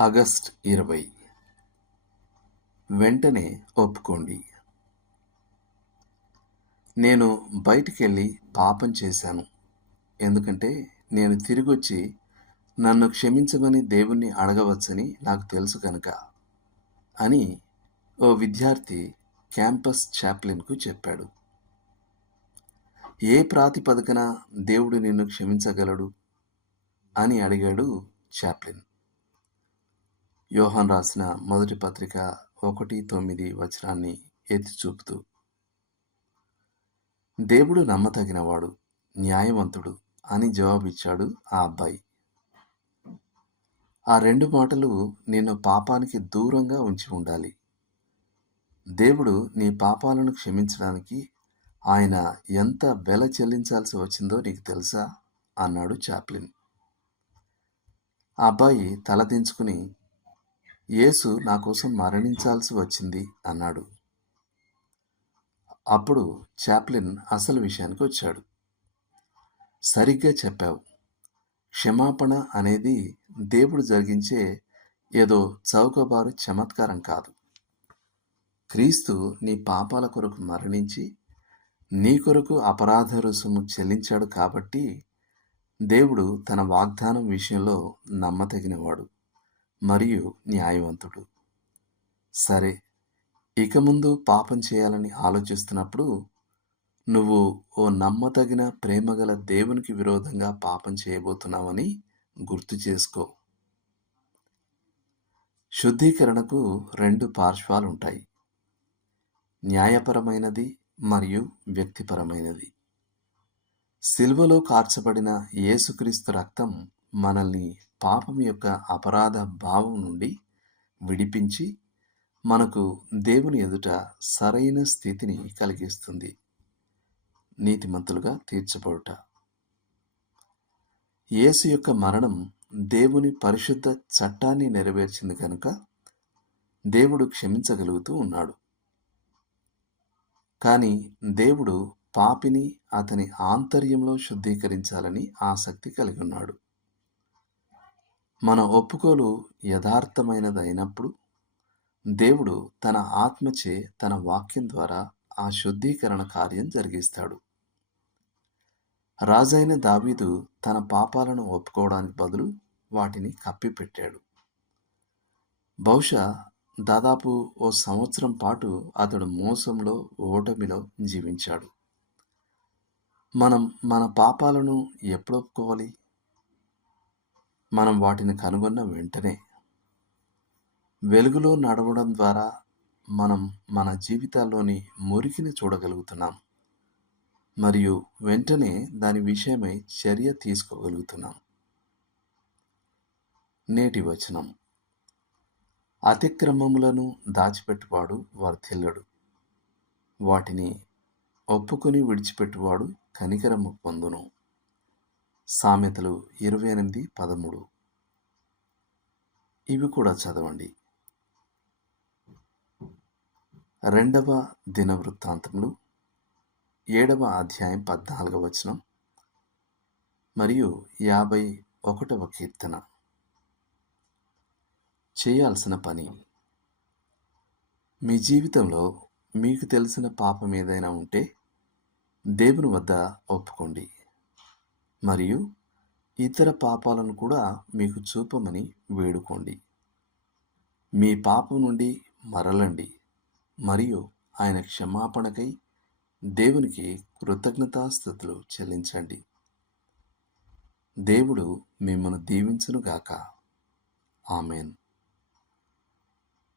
August ఇరవై. వెంటనే ఒప్పుకోండి. నేను బయటికెళ్ళి పాపం చేశాను. ఎందుకంటే నేను తిరిగొచ్చి నన్ను క్షమించమని దేవుణ్ణి అడగవచ్చని నాకు తెలుసు కనుక అని ఓ విద్యార్థి క్యాంపస్ చాప్లిన్కు చెప్పాడు. ఏ ప్రాతిపదికన దేవుడు నిన్ను క్షమించగలడు? అని అడిగాడు చాప్లిన్. యోహాన్ రాసిన మొదటి పత్రిక ఒకటి తొమ్మిది వచనాన్ని ఎత్తి చూపుతూ దేవుడు నమ్మతగినవాడు న్యాయవంతుడు అని జవాబిచ్చాడు ఆ అబ్బాయి. ఆ రెండు మాటలు నిన్ను పాపానికి దూరంగా ఉంచి ఉండాలి. దేవుడు నీ పాపాలను క్షమించడానికి ఆయన ఎంత వెల చెల్లించాల్సి వచ్చిందో నీకు తెలుసా? అన్నాడు చాప్లిన్. ఆ అబ్బాయి తలదించుకుని యేసు నా కోసం మరణించాల్సి వచ్చింది అన్నాడు. అప్పుడు చాప్లిన్ అసలు విషయానికి వచ్చాడు. సరిగ్గా చెప్పావు. క్షమాపణ అనేది దేవుడు జరిగించే ఏదో చౌకబారు చమత్కారం కాదు. క్రీస్తు నీ పాపాల కొరకు మరణించి నీ కొరకు అపరాధ రుసుము చెల్లించాడు కాబట్టి దేవుడు తన వాగ్దానం విషయంలో నమ్మతగినవాడు మరియు న్యాయవంతుడు. సరే ఇక ముందు పాపం చేయాలని ఆలోచిస్తున్నప్పుడు నువ్వు ఓ నమ్మతగిన ప్రేమగల దేవునికి విరోధంగా పాపం చేయబోతున్నావని గుర్తు చేసుకో. శుద్ధీకరణకు రెండు పార్శ్వాలు ఉంటాయి న్యాయపరమైనది మరియు వ్యక్తిపరమైనది. సిల్వలో కార్చబడిన యేసుక్రీస్తు రక్తం మనల్ని పాపం యొక్క అపరాధ భావం నుండి విడిపించి మనకు దేవుని ఎదుట సరైన స్థితిని కలిగిస్తుంది. నీతిమంతులుగా తీర్చబడుట. యేసు యొక్క మరణం దేవుని పరిశుద్ధ చట్టాన్ని నెరవేర్చింది కనుక దేవుడు క్షమించగలుగుతూ ఉన్నాడు. కానీ దేవుడు పాపిని అతని ఆంతర్యంలో శుద్ధీకరించాలని ఆసక్తి కలిగి ఉన్నాడు. మన ఒప్పుకోలు యథార్థమైనదైనప్పుడు దేవుడు తన ఆత్మచే తన వాక్యం ద్వారా ఆ శుద్ధీకరణ కార్యం జరిగిస్తాడు. రాజైన దావీదు తన పాపాలను ఒప్పుకోవడానికి బదులు వాటిని కప్పిపెట్టాడు. బహుశా దాదాపు ఓ సంవత్సరం పాటు అతడు మోసంలో ఓటమిలో జీవించాడు. మనం మన పాపాలను ఎప్పుడొప్పుకోవాలి మనం వాటిని కనుగొన్న వెంటనే వెలుగులో నడవడం ద్వారా మనం మన జీవితాల్లోని మురికిని చూడగలుగుతున్నాం. మరియు వెంటనే దాని విషయమై చర్య తీసుకోగలుగుతున్నాం. నేటి వచనం. అతిక్రమములను దాచిపెట్టువాడు వర్ధిల్లడు. వాటిని ఒప్పుకొని విడిచిపెట్టువాడు కనికరము పొందును. సామెతలు ఇరవై ఎనిమిది పదమూడు. ఇవి కూడా చదవండి. రెండవ దిన వృత్తాంతములు ఏడవ అధ్యాయం పద్నాలుగవ వచనం మరియు యాభై ఒకటవ కీర్తన. చేయాల్సిన పని. మీ జీవితంలో మీకు తెలిసిన పాపం ఏదైనా ఉంటే దేవుని వద్ద ఒప్పుకోండి. మరియు ఇతర పాపాలను కూడా మీకు చూపమని వేడుకోండి. మీ పాపం నుండి మరలండి మరియు ఆయన క్షమాపణకై దేవునికి కృతజ్ఞతాస్థుతులు చెల్లించండి. దేవుడు మిమ్మల్ని దీవించునుగాక. ఆమెన్.